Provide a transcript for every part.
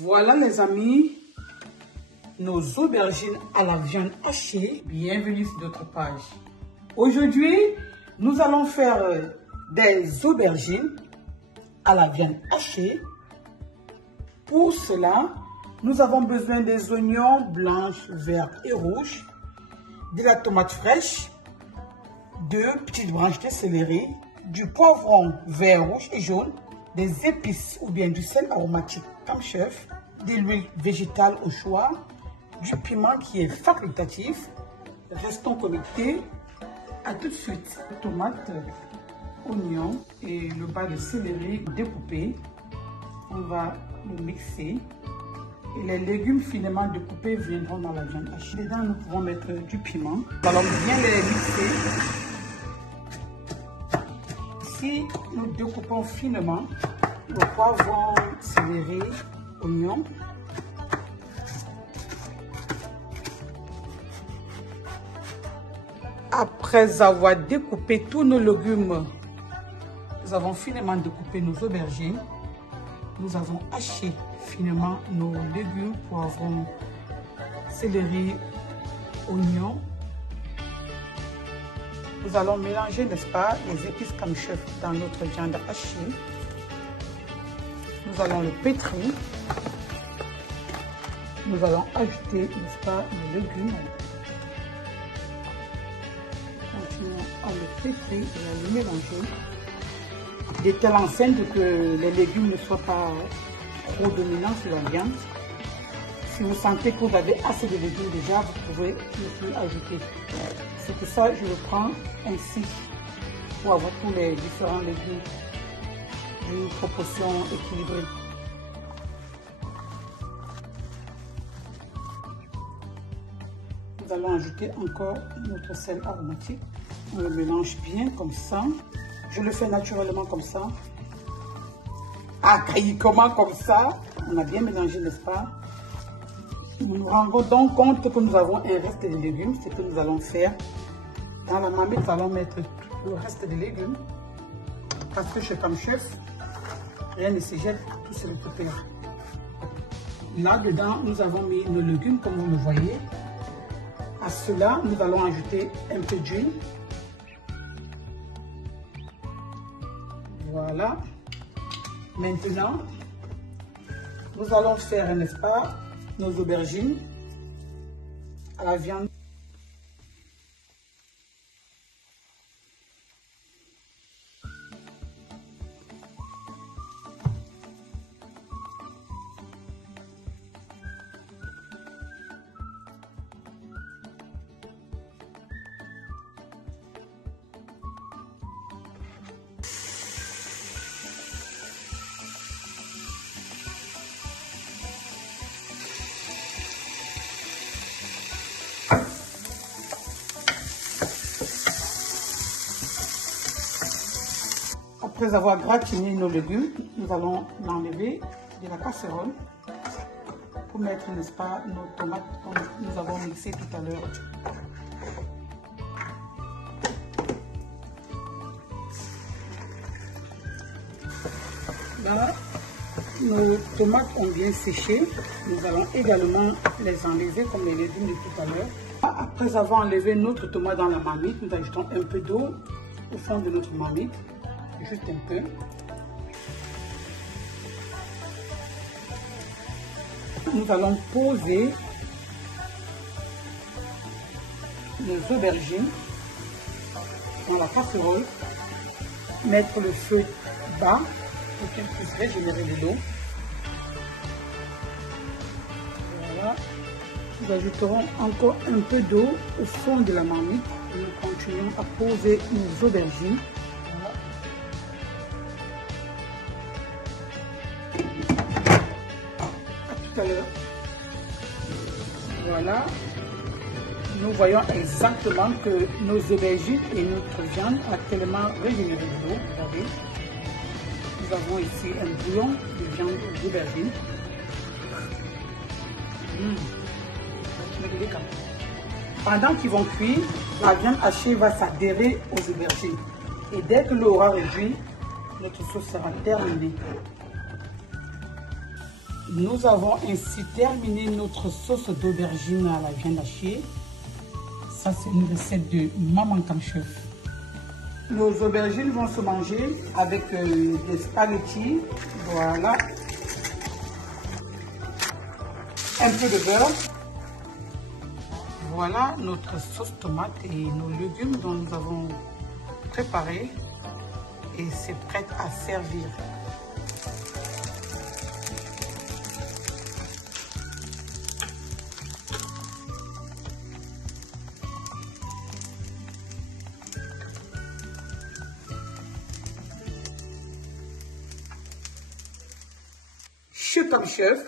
Voilà les amis, nos aubergines à la viande hachée. Bienvenue sur notre page. Aujourd'hui, nous allons faire des aubergines à la viande hachée. Pour cela, nous avons besoin des oignons blancs, verts et rouges, de la tomate fraîche, 2 petites branches de céleri, du poivron vert, rouge et jaune, des épices ou bien du sel aromatique comme chef, de l'huile végétale au choix, du piment qui est facultatif. Restons connectés. À tout de suite. Tomates, oignons et le bas de céleri découpé. On va le mixer. Et les légumes finement découpés viendront dans la viande hachée. Dedans, nous pouvons mettre du piment. Nous allons bien les mixer. Si nous découpons finement le poivron, céleri, oignon. Après avoir découpé tous nos légumes, nous avons finement découpé nos aubergines. Nous avons haché finement nos légumes, poivrons, céleri, oignons. Nous allons mélanger, n'est-ce pas, les épices comme chef dans notre viande hachée. Nous allons le pétrir. Nous allons ajouter, n'est-ce pas, les légumes. Continuons à le pétrir et à le mélanger. De telle enseigne que les légumes ne soient pas trop dominants sur la viande. Si vous sentez que vous avez assez de légumes déjà, vous pouvez le ajouter. C'est pour ça que je le prends ainsi pour avoir tous les différents légumes d'une proportion équilibrée. Nous allons ajouter encore notre sel aromatique. On le mélange bien comme ça. Je le fais naturellement comme ça. Archaïquement comme ça. On a bien mélangé, n'est-ce pas? Nous nous rendons donc compte que nous avons un reste de légumes. C'est ce que nous allons faire. Dans la marmite, nous allons mettre tout le reste des légumes. Parce que je suis comme chef, rien ne se jette, tout se récupère. Là-dedans, nous avons mis nos légumes, comme vous le voyez. À cela, nous allons ajouter un peu d'huile. Voilà. Maintenant, nous allons faire, n'est-ce pas, nos aubergines à la viande. Après avoir gratiné nos légumes, nous allons l'enlever de la casserole pour mettre, n'est-ce pas, nos tomates comme nous avons mixé tout à l'heure. Là, nos tomates ont bien séché. Nous allons également les enlever comme les légumes de tout à l'heure. Après avoir enlevé notre tomate dans la marmite, nous ajoutons un peu d'eau au fond de notre marmite. Juste un peu. Nous allons poser nos aubergines dans la casserole, mettre le feu bas pour qu'elle puisse régénérer de l'eau. Voilà. Nous ajouterons encore un peu d'eau au fond de la marmite. Nous continuons à poser nos aubergines. Tout à l'heure. Voilà. Nous voyons exactement que nos aubergines et notre viande a tellement régénéré de l'eau. Regardez. Nous avons ici un bouillon de viande d'aubergine. Pendant qu'ils vont cuire, la viande hachée va s'adhérer aux aubergines. Et dès que l'eau aura réduit, notre sauce sera terminée. Nous avons ainsi terminé notre sauce d'aubergine à la viande hachée. Ça, c'est une recette de Maman Kam Chef. Nos aubergines vont se manger avec des spaghettis. Voilà. Un peu de beurre. Voilà notre sauce tomate et nos légumes dont nous avons préparé. Et c'est prêt à servir. Chez Kam Chef,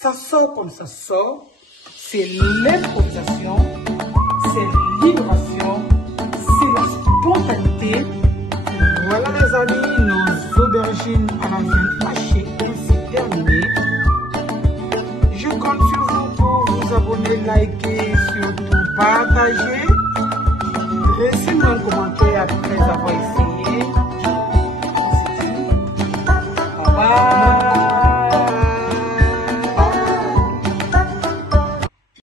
ça sort comme ça sort. C'est l'improvisation, c'est l'innovation, c'est la spontanéité. Voilà les amis, nos aubergines à la viande hachée ainsi terminées. Je compte sur vous pour vous abonner, liker, surtout partager. Laissez-moi un commentaire après avoir